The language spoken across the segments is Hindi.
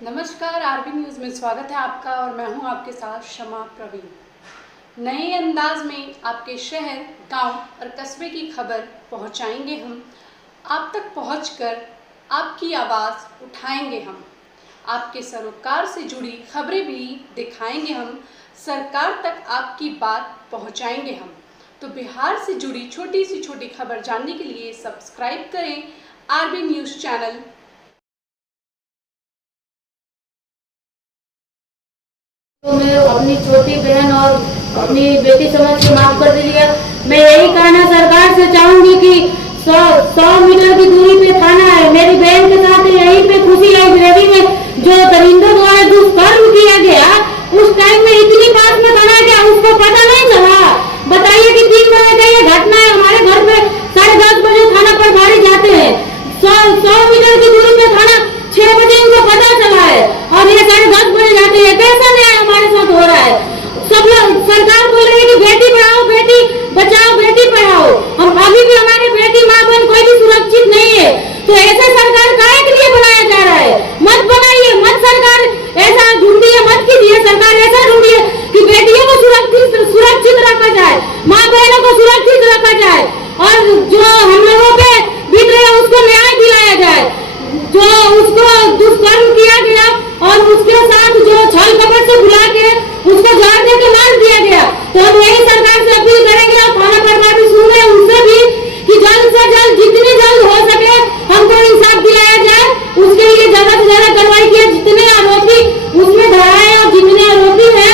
नमस्कार, आरबी न्यूज़ में स्वागत है आपका और मैं हूं आपके साथ शमा प्रवीण। नए अंदाज में आपके शहर, गांव और कस्बे की खबर पहुंचाएंगे हम। आप तक पहुंचकर आपकी आवाज़ उठाएंगे हम। आपके सरोकार से जुड़ी खबरें भी दिखाएंगे हम। सरकार तक आपकी बात पहुंचाएंगे हम। तो बिहार से जुड़ी छोटी से छोटी खबर जानने के लिए सब्सक्राइब करें आरबी न्यूज़ चैनल। तो मैं अपनी छोटी बहन और अपनी बेटी समझ के माफ कर दीजिएगा। मैं यही कहना सरकार से चाहूंगी कि 100 मीटर की दूरी पे थाना है। मेरी बहन के साथ यहीं पे खुशी लाइब्रेरी में जो दरिंदों द्वारा दुष्कर्म किया गया, उस टाइम में इतनी पास में थाना गया, उसको पता नहीं चला। बताइए कि 3 बजे का ये घटना है। हमारे घर पे 10:30 बजे थाना पर गाड़ी जाते हैं। 100 मीटर की दूरी पे थाना 6 बजे इनको पता चला है और ये 10:30 बजे जाते हैं। कैसा न्याय हमारे साथ हो रहा है? सब लोग सरकार बोल रही है कि बेटी पढ़ाओ, बेटी बचाओ, बेटी पढ़ाओ। हम अभी भी हमारी बेटी माँ बहन कोई भी सुरक्षित नहीं है। तो ऐसे सरकार काहे के लिए बनाया जा रहा है? मत बनाइए, मत सरकार ऐसा ढूंढिए, मत कीजिए। सरकार ऐसा ढूंढिए कि बेटियों को सुरक्षित रखा जाए, माँ बहनों को सुरक्षित रखा जाए और जो हम लोगों पे बीत रहे उसको न्याय दिलाया जाए। जो उसको दुष्कर्म किया गया और उसके साथ जो छल कपट से बुला के उसको जहर दे के मार दिया गया, तो हम यही सरकार से अपील करेंगे और थाना प्रभारी भी सुन रहे हैं उनसे भी कि जल्द से जल्द, जितनी जल्द हो सके हमको इंसाफ दिलाया जाए। उसके लिए ज्यादा से ज्यादा कार्रवाई किया। जितने आरोपी उसमें धराए और जितने आरोपी है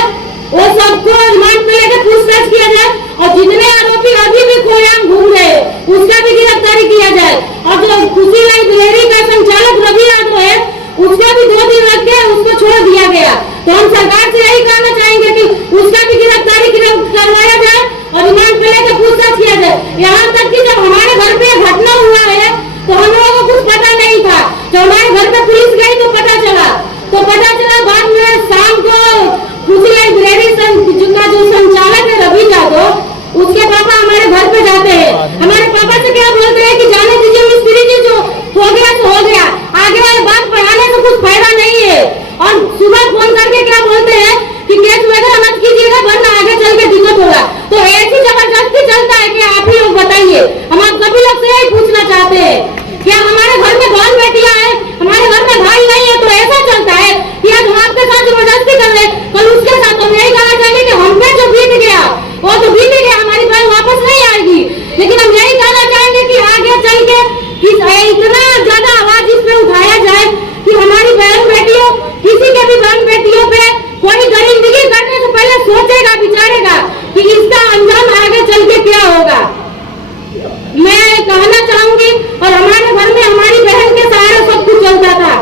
वो सबको रिमांड पे लेकर पूछताछ किया जाए और जितने आरोपी अभी भी कोयाम घूम रहे हैं उसका भी गिरफ्तारी किया जाए। और जो खुशी लाइब्रेरी का संचालक रवि यादव है उसका भी 2 दिन रख के उसको छोड़ दिया गया। तो हम सरकार से यही कहना चाहेंगे कि उसका भी गिरफ्तारी करवाया जाए और रिमांड पे लेकर पूछताछ किया जाए। यहाँ तक कि जब हमारे घर पे घटना हुआ है तो हम लोगों को कुछ पता नहीं था। जब हमारे घर पे पुलिस गई तो पता चला बाद में शाम को खुशी लाइब्रेरी का जो संचालक है रवि यादव, उसके पापा हमारे घर पे जाते हैं। हमारे पापा से क्या बोलते हैं कि जाने दीजिए मिस्त्री जी, जो हो गया तो हो गया, आगे वाले बात पढ़ाने से कुछ फायदा नहीं है। और सुबह फोन करके क्या बोलते हैं कि केस वगैरह मत कीजिएगा वरना आगे चल के दिक्कत होगा। तो ऐसी जबरदस्ती चलता है कि आप ही लोग बताइए। हम आप सभी लोग से यही पूछना चाहते हैं, क्या हमारे घर में बहन बेटियां हैं, हमारे घर में भाई नहीं है तो ऐसा चलता है कि आज हम आपके साथ जबरदस्ती कर रहे, कल उसके साथ। हम यही कहना चाहेंगे कि हम पे जो बीत गया वो तो बीत गया, हमारी बहन वापस नहीं आएगी। लेकिन हम यही कहना चाहेंगे कि आगे चल के इतना ज्यादा आवाज इस पे उठाया जाए कि हमारी बहन बेटियों, किसी के भी बहन बेटियों पे कोई दरिंदगी करने से पहले सोचेगा, विचारेगा कि इसका अंजाम आगे चल के क्या होगा। मैं कहना चाहूंगी और हमारे घर में हमारी बहन के सहारे सब कुछ चलता था।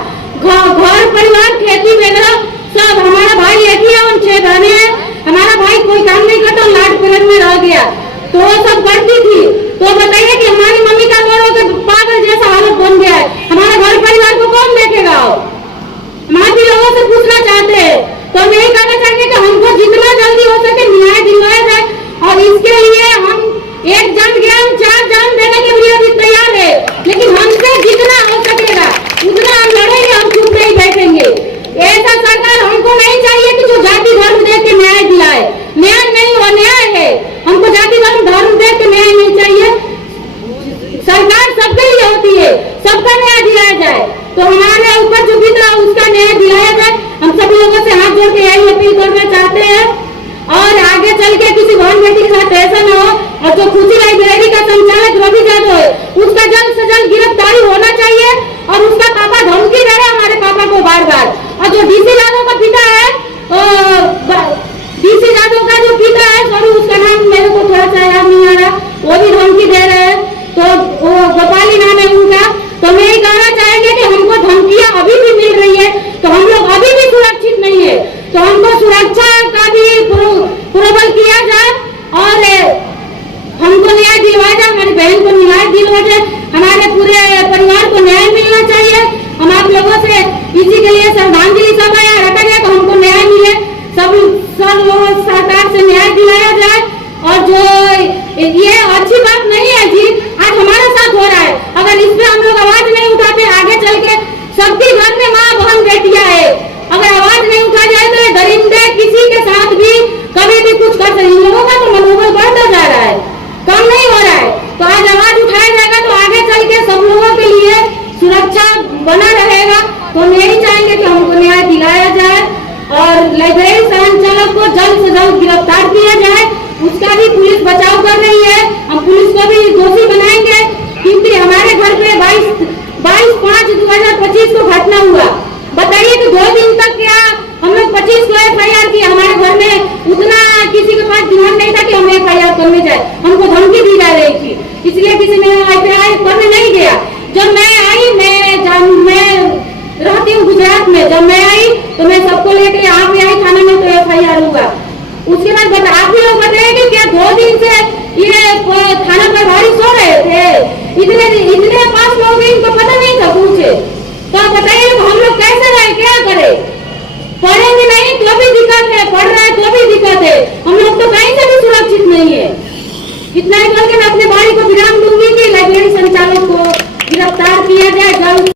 घर परिवार, खेती वगैरह सब। हमारा भाई एक ही है और 6 बहनें हैं। हमारा भाई कोई काम नहीं करता, लाड प्यार में रह गया तो वो सब करती थी। तो बताइए कि हमारी मम्मी का घर पागल जैसा हालत बन गया है। हमारे घर परिवार को कौन देखेगा? हम आप ही लोगों से पूछना चाहते हैं। तो हम यही कहना चाहेंगे कि हमको जितना जल्दी हो सके न्याय दिलवाया जाए और इसके लिए हम 1 जान ज्ञान 4 जान देने के लिए भी तैयार है। लेकिन हमसे जितना हो सकेगा उतना हम लड़ेंगे, हम चुप नहीं बैठेंगे। ऐसा सरकार हमको नहीं चाहिए कि जो जाति धर्म देख के न्याय दिलाए। न्याय नहीं, वो न्याय है। हमको जाति धर्म देख के न्याय नहीं चाहिए। सरकार सबके लिए होती है, सबका न्याय दिलाया जाए। तो हमारे ऊपर जो बीत रहा उसका न्याय दिलाया जाए। हम सभी लोगों से हाथ जोड़ के यही अपील करना चाहते हैं और आगे चल के किसी बहन बेटी के साथ ऐसा न हो। और जो खुशी लाइब्रेरी का संचालक रवि यादव है उसका जल्द से जल्द गिरफ्तारी होना चाहिए। और उसका पापा धमकी दे रहे हमारे पापा को बार-बार। और जो डीसी यादव का पिता है, डीसी यादव का जो पिता है, सॉरी उसका नाम मेरे को थोड़ा सा याद नहीं आ रहा, वो भी धमकी दे रहे हैं। तो वो गोपाली नाम है उनका। तो मैं ये कहना चाहेंगे कि हमको धमकियां अभी भी मिल रही है तो हम लोग अभी भी सुरक्षित नहीं है। तो हमको सुरक्षा का भी प्रबल किया जाए और हमको न्याय दिलवाया जाए, हमारी बहन को न्याय दिलवाया जाए, हमारे पूरे परिवार को न्याय मिलना चाहिए। हम आप लोगों से इसी के लिए श्रद्धांजलि सभा यहाँ रखा गया कि हमको न्याय मिले, सब लोगों सरकार से न्याय दिलाया जाए। और जो ये अच्छी बात नहीं तो हम यही चाहेंगे कि हमको न्याय दिलाया जाए और लाइब्रेरी संचालक को जल्द से जल्द गिरफ्तार किया जाए। उसका भी पुलिस बचाव कर रही है, हम पुलिस को भी दोषी बनाएंगे क्योंकि हमारे घर पे 22/5/2025 को घटना हुआ। बताइए कि 2 दिन तक क्या हम लोग 25 को FIR किया। हमारे घर में उतना किसी के पास दिमाग नहीं था कि हम FIR करने जाए, हमको धमकी दी जा रही थी, इसलिए किसी ने FIR करने नहीं गया। जब मैं आई, मैं रहती हूँ गुजरात में, जब मैं आई तो मैं सबको लेके यहाँ पे आई थाने में, तो FIR हुआ। उसके बाद आप भी लोग बताइए कि क्या 2 दिन से ये थाना प्रभारी सो रहे थे, इतने 5 लोग इनको पता नहीं था पूछे, तो बताइए हम लोग कैसे रहे, क्या करे? पढ़ेंगे नहीं तो भी दिक्कत है, पढ़ रहे हैं तो भी दिक्कत है, हम लोग तो कहीं से भी सुरक्षित नहीं है। इतना ही बोल के मैं अपने भाई को विराम दूंगी कि लाइब्रेरी संचालक को गिरफ्तार किया जाए जल्द।